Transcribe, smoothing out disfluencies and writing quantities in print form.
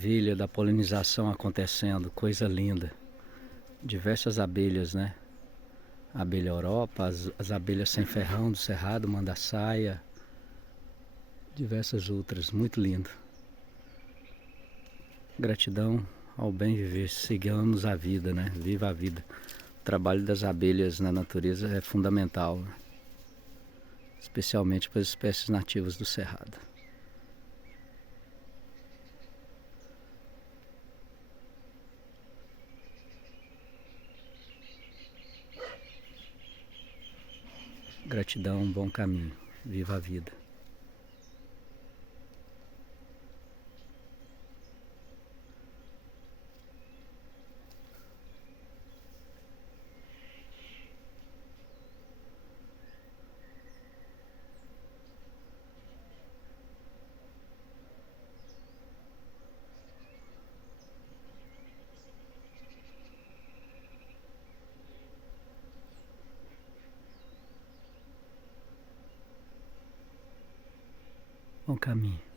maravilha da polinização acontecendo, coisa linda. Diversas abelhas, né? A abelha Europa, as abelhas sem ferrão do cerrado, mandaçaia, diversas outras, muito lindo. Gratidão ao bem viver, sigamos a vida, né? Viva a vida. O trabalho das abelhas na natureza é fundamental, né? Especialmente para as espécies nativas do cerrado. Gratidão, bom caminho. Viva a vida. Bom caminho.